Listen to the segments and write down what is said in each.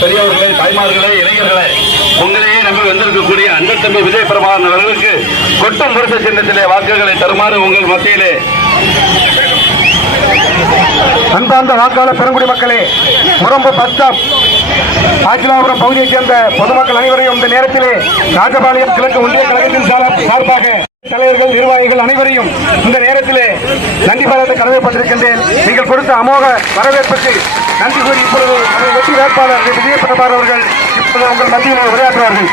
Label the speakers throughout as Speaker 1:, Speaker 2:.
Speaker 1: பெரியவர்களே தாய்மார்களே இளைஞர்களே உங்களையே நம்பி வந்திருக்கக்கூடிய அன்பர் தம்பி விஜய் பிரபாகரன் அவர்களுக்கு கொட்டம் முரசு சின்னத்திலே வாக்குகளை தருமாறு உங்கள் மத்தியிலே.
Speaker 2: அன்பார்ந்த வாக்காளர் பெருங்குடி மக்களே முரம்பு பஸ் ஸ்டாப் ஆக்கிலாபுரம் பகுதியைச் சேர்ந்த பொதுமக்கள் அனைவரையும் இந்த நேரத்திலே ராஜபாளையம் கிழக்கு ஒன்றிய கழகத்தின் சார்பாக தலைவர்கள் நிர்வாகிகள் அனைவரையும் இந்த நேரத்திலே நன்றி பாராட்ட கடமைப்பட்டிருக்கின்றேன். நீங்கள் கொடுத்த அமோக வரவேற்புக்கு நன்றி கூறி இப்பொழுது வெற்றி வேட்பாளர் விஜயபிரபார் அவர்கள் இப்பொழுது உங்கள் மத்தியிலே உரையாற்றுவார்கள்.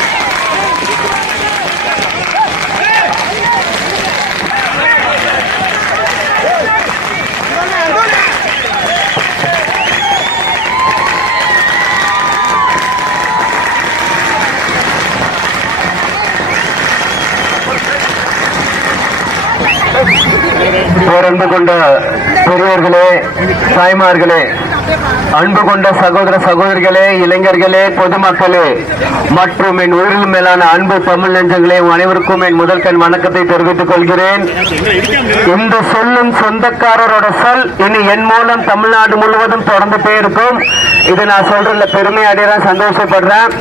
Speaker 3: பேரன்பு கொண்ட பெரியவர்களே தாய்மார்களே அன்பு கொண்ட சகோதர சகோதரிகளே இளைஞர்களே பொதுமக்களே மற்றும் என் உயிரில் மேலான அன்பு தமிழ் நெஞ்சங்களே அனைவருக்கும் என் முதல் கண் வணக்கத்தை தெரிவித்துக் கொள்கிறேன். இந்த சொல்லும் சொந்தக்காரரோட சொல் இனி என் மூலம் தமிழ்நாடு முழுவதும் தொடர்ந்துட்டே இருக்கும். இதை நான் சொல்றதுல பெருமை அடையறேன் சந்தோஷப்படுறேன்.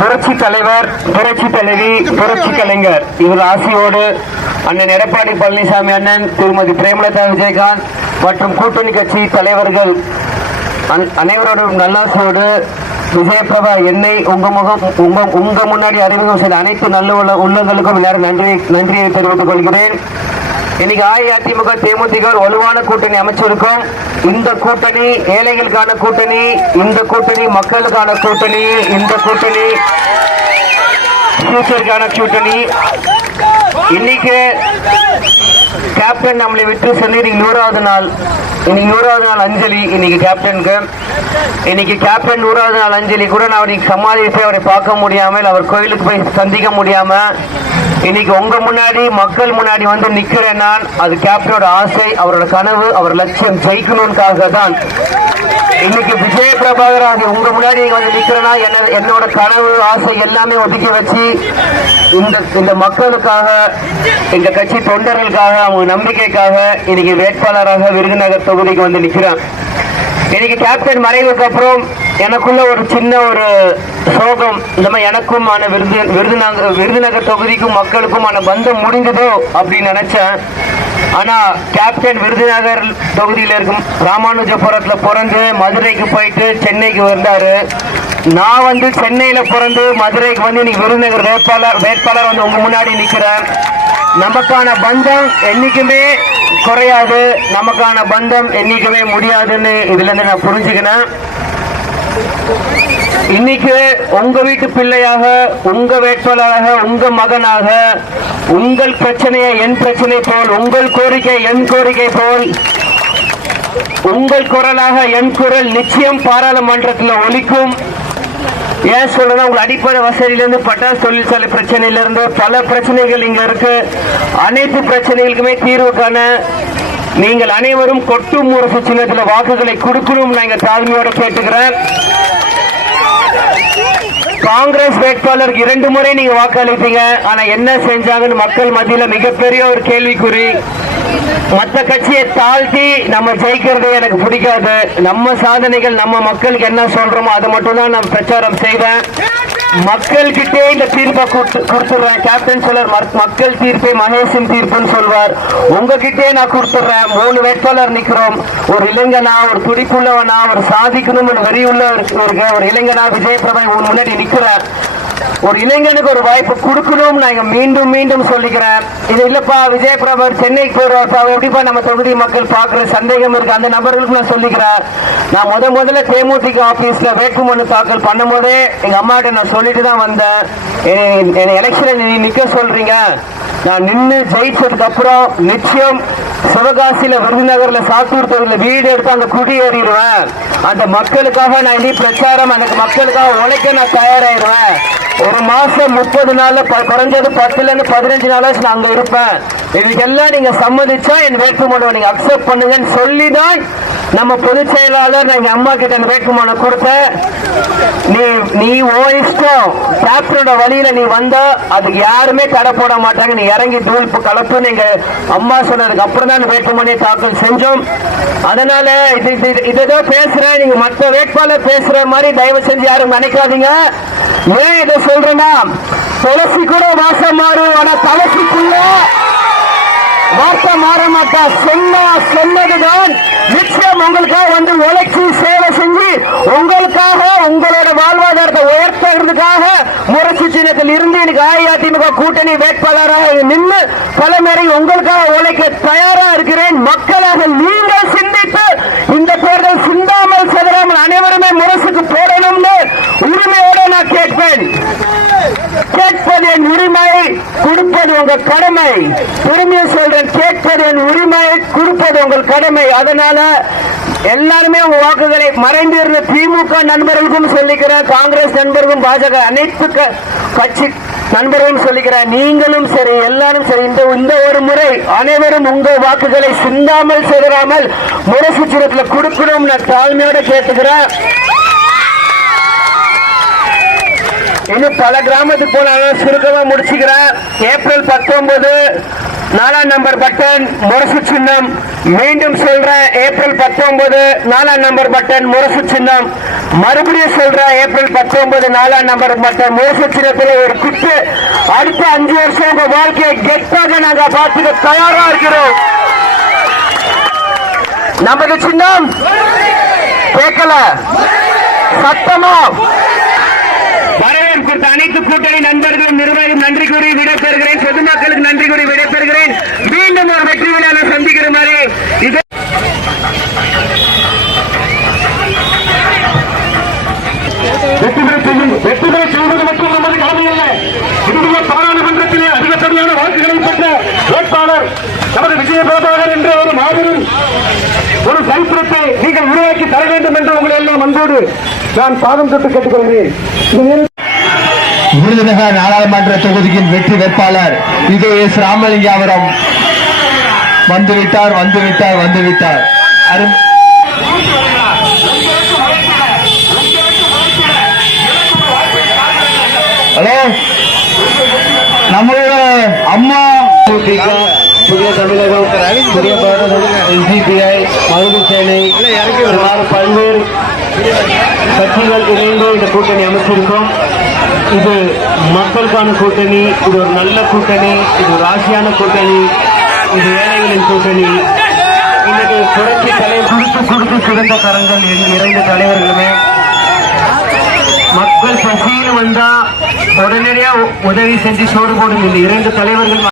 Speaker 3: புரட்சி தலைவர் புரட்சி தலைவி புரட்சி கலைஞர். இவர் ஆசியோடு அண்ணன் எடப்பாடி பழனிசாமி அண்ணன் திருமதி பிரேமலதா விஜயகாந்த் மற்றும் கூட்டணி கட்சி தலைவர்கள் அனைவரோடும் நல்லாசையோடு விஜயபிரபா என்னை உங்க முகம் உங்க உங்க முன்னாடி அறிமுகம் செய்த அனைத்து நல்ல உள்ள உள்ளங்களுக்கும் எல்லாரும் நன்றி நன்றியை தெரிவித்துக் கொள்கிறேன். இன்னைக்கு அஇஅதிமுக தேமுதிக வலுவான கூட்டணி அமைச்சிருக்கோம். இந்த கூட்டணி ஏழைகளுக்கான கூட்டணி இந்த கூட்டணி மக்களுக்கான கூட்டணி இந்த கூட்டணி ஃபியூச்சருக்கான கூட்டணி. இன்னைக்கு கேப்டன் நம்மளை விட்டு சென்று இன்னைக்கு நூறாவது நாள். இன்னைக்கு நூறாவது நாள் அஞ்சலி. இன்னைக்கு கேப்டனுக்கு இன்னைக்கு கேப்டன் நூறாவது நாள் அஞ்சலி கூட நான் அவருக்கு சமாளித்து அவரை பார்க்க முடியாமல் அவர் கோயிலுக்கு போய் சந்திக்க முடியாமல் இன்னைக்கு உங்க முன்னாடி மக்கள் முன்னாடி வந்து நிக்கிறேன் நான் அது கேப்டனோட ஆசை அவரோட கனவு அவர் லட்சியம் ஜெயிக்கணும்காக தான் இன்னைக்கு விஜய பிரபாகர் உங்க முன்னாடி நீங்க வந்து நிக்கிறேன்னா என்ன- என்னோட கனவு ஆசை எல்லாமே ஒதுக்கி வச்சு இந்த இந்த மக்களுக்காக இந்த கட்சி தொண்டர்களுக்காக அவங்க நம்பிக்கைக்காக இன்னைக்கு வேட்பாளராக விருதுநகர் தொகுதிக்கு வந்து நிக்கிறேன் இன்னைக்கு கேப்டன் மறைவுக்கு அப்புறம் எனக்குள்ள ஒரு சின்ன ஒரு சோகம். இந்த மாதிரி எனக்குமான விருது விருதுநகர் விருதுநகர் தொகுதிக்கும் மக்களுக்குமான பந்தம் முடிந்ததோ அப்படின்னு நினைச்சேன். ஆனா கேப்டன் விருதுநகர் தொகுதியில இருக்கும் ராமானுஜபுரத்துல பிறந்து மதுரைக்கு போயிட்டு சென்னைக்கு வந்தாரு. நான் வந்து சென்னையில பிறந்து மதுரைக்கு வந்து இன்னைக்கு விருதுநகர் வேட்பாளர் வேட்பாளர் வந்து உங்க முன்னாடி நிக்கிறேன். நமக்கான பந்தம் என்னைக்குமே குறையாது. நமக்கான பந்தம் என்னைக்குமே முடியாதுன்னு இதுல இருந்து நான் புரிஞ்சுக்கினேன். இன்னைக்கு உங்க வீட்டு பிள்ளையாக உங்க வேட்பாளராக உங்க மகனாக உங்கள் பிரச்சனையை என் பிரச்சனை போல் உங்கள் கோரிக்கை என் கோரிக்கை போல் உங்கள் குரலாக என் குரல் நிச்சயம் பாராளுமன்றத்தில் ஒலிக்கும். ஏன் சொல்றேன்னா உங்க அடிப்படை வசதியிலிருந்து பட்டாசு தொழிற்சாலை பிரச்சனையிலிருந்து பல பிரச்சனைகள் இங்க இருக்கு. அனைத்து பிரச்சனைகளுக்குமே தீர்வு காண நீங்கள் அனைவரும் கொட்டும் முரசு சின்னத்தில் வாக்குகளை கொடுக்கணும் நான் இங்க தாழ்மையோட கேட்டுக்கிறேன். காங்கிரஸ் வேட்பாளருக்கு இரண்டு முறை நீங்க வாக்களித்தீங்க. ஆனா என்ன செஞ்சாங்கன்னு மக்கள் மத்தியில மிகப்பெரிய ஒரு கேள்விக்குறி. மத்த கட்சியை தாழ்த்தி நம்ம ஜெயிக்கிறது எனக்கு பிடிக்காது. நம்ம சாதனைகள் நம்ம மக்களுக்கு என்ன சொல்றோமோ அதை மட்டும் தான் நான் பிரச்சாரம் செய்வேன். மக்கள் கிட்டே இந்த தீர்ப்பை கொடுத்து- கொடுத்துடுறேன். கேப்டன் சொல்றார் மக்- மக்கள் தீர்ப்பை மகேஷின் தீர்ப்புன்னு சொல்வார். உங்ககிட்டே நான் கொடுத்துடுறேன். மூணு வேட்பாளர் நிக்கிறோம். ஒரு இளைஞனா ஒரு துடிப்புள்ளவனா ஒரு சாதிக்கணும்னு வெறியுள்ள ஒரு- ஒரு ஒரு இளைஞனா விஜயபிரபா உன் முன்னாடி நிற்கிறார் ஒரு இளைஞனுக்கு ஒரு வாய்ப்பு கொடுக்கணும் நான் மீண்டும் மீண்டும் சொல்லிக்கிறேன். இது இல்லப்பா விஜயபிரபர் சென்னைக்கு போயிருவாப்பா எப்படிப்பா நம்ம தொகுதி மக்கள் பாக்குற சந்தேகம் இருக்கு? அந்த நபர்களுக்கு நான் சொல்லிக்கிறேன். நான் முத முதல்ல தேமுதிக ஆபீஸ்ல வேட்புமனு தாக்கல் பண்ணும் போதே எங்க அம்மாட்ட நான் சொல்லிட்டு தான் வந்தேன். என்னை எலெக்ஷன்ல நீ நிக்க சொல்றீங்க. நான் நின்று ஜெயிச்சதுக்கு அப்புறம் நிச்சயம் சிவகாசியில விருதுநகர்ல சாத்தூர் தொகுதியில வீடு எடுத்து அந்த குடியேறிடுவேன் அந்த மக்களுக்காக நான் இனி பிரச்சாரம் அந்த மக்களுக்காக உழைக்க நான் தயாராயிருவேன் ஒரு மாசம் முப்பது நாள்ல குறைஞ்சது பத்துல இருந்து பதினஞ்சு நாளாச்சு நான் அங்க இருப்பேன். இதுக்கெல்லாம் நீங்க சம்மதிச்சா என் வேட்புமனுவை நீங்க அக்செப்ட் பண்ணுங்கன்னு சொல்லி தான் நம்ம பொதுச் செயலாளர் நான் எங்க அம்மா கிட்ட அந்த வேட்புமனு கொடுத்த நீ நீ ஓ இஷ்டம் கேப்டனோட வழியில நீ வந்த அதுக்கு யாருமே தடை போட மாட்டாங்க. நீ இறங்கி தூள் கலப்பு நீங்க அம்மா சொன்னதுக்கு அப்புறம் தான் வேட்புமனியை தாக்கல் செஞ்சோம். அதனால இது இது- இதுதான் பேசுறேன். நீங்க மற்ற வேட்பாளர் பேசுற மாதிரி தயவு செஞ்சு யாரும் நினைக்காதீங்க. ஏன் இதை சொல்றேன்னா துளசி கூட வாசம் மாறும் ஆனா தலைக்குள்ள வார்த்தை மாற மாட்டா சொன்னா சொன்னதுதான் நிச்சயம் உங்களுக்காக வந்து உழைச்சி சேவை செஞ்சு உங்களுக்காக உங்களோட வாழ்வாதாரத்தை உயர்த்துறதுக்காக முரசு சின்னத்தில் இருந்து எனக்கு அஇஅதிமுக கூட்டணி வேட்பாளராக நின்று தலைமுறை உங்களுக்காக உழைக்க தயாரா இருக்கிறேன். மக்களாக நீங்கள் சிந்தித்து இந்த தேர்தல் சிந்தாமல் செதறாமல் அனைவருமே முரசுக்கு போடணும்னு உரிமையோட நான் கேட்பேன். கேட்பது என் உரிமை கொடுப்பது உங்கள் கடமை. திரும்பிய சொல்றேன் கேட்பது என் உரிமை கொடுப்பது உங்கள் கடமை. அதனால எல்லாருமே உங்க வாக்குகளை மறைந்து இருந்த திமுக நண்பர்களுக்கும் சொல்லிக்கிறேன் காங்கிரஸ் நண்பர்களும் பாஜக அனைத்து க- கட்சி நண்பர்களும் சொல்லிக்கிறேன். நீங்களும் சரி எல்லாரும் சரி. இந்த இந்த ஒரு முறை அனைவரும் உங்கள் வாக்குகளை சிந்தாமல் சிதறாமல் முரசு சிரத்தில் கொடுக்கணும்னு நான் தாழ்மையோட கேட்டுக்கிறேன். இன்னும் பல கிராமத்துக்கு போனாலும் சுருக்கமா முடிச்சுக்கிறேன். ஏப்ரல் பத்தொன்பது நாலாம் நம்பர் பட்டன் முரசு சின்னம். மீண்டும் சொல்றேன் ஏப்ரல் பத்தொன்பது நாலாம் நம்பர் பட்டன் முரசு சின்னம். மறுபடியும் சொல்றேன் ஏப்ரல் பத்தொன்பது நாலாம் நம்பர் பட்டன் முரசு சின்னத்தில் ஒரு குத்து. அடுத்த அஞ்சு வருஷம் உங்க வாழ்க்கையை கெட்டாக நாங்க பார்த்துக்க தயாரா இருக்கிறோம். நமது சின்னம் கேட்கல. சத்தமா? வரவேற்பு அனைத்து கூட்டணி நண்பர்களும் நிர்வாகம் நன்றி கூறி விடைபெறுகிறேன். பொதுமக்களுக்கு நன்றி கூறி விடைபெறுகிறேன். மீண்டும் ஒரு வெற்றி விழாவில் சந்திக்கிற மாதிரி இது
Speaker 2: வெற்றி செய்வது மட்டும் நமது கடமை அல்ல. இந்திய பாராளுமன்றத்திலே அதிகப்படியான வாக்குகளை பெற்ற வேட்பாளர் நமது என்ற ஒரு மாபெரும் ஒரு சரித்திரத்தை நீங்கள் உருவாக்கி தர வேண்டும் என்று உங்களை எல்லாம் அன்போடு நான் பாதம் தொட்டு கேட்டுக்கொள்கிறேன்.
Speaker 4: விருதுநகர் நாடாளுமன்ற தொகுதியின் வெற்றி வேட்பாளர் இது எஸ் ராமலிங்காபுரம் வந்துவிட்டார் வந்துவிட்டார் வந்துவிட்டார். அரும் ஹலோ. நம்மளோட அம்மா. புதிய தமிழகம் புதிய பாரதம் எஸ்டிபிஐ மருது சேனை பல்வேறு கட்சிகள் இணைந்து இந்த கூட்டணி அமைச்சிருக்கோம். இது மக்களுக்கான கூட்டணி இது ஒரு நல்ல கூட்டணி இது ஒரு ராசியான கூட்டணி இது ஏழைகளின் கூட்டணி. இன்னைக்கு புரட்சி தலைவர் கொடுத்து கொடுத்து சிறந்த கரங்கள் இரண்டு தலைவர்களுமே. மக்கள் பசியில் வந்தா உடனடியா உதவி செஞ்சு சோறு போடும் இந்த இரண்டு தலைவர்கள்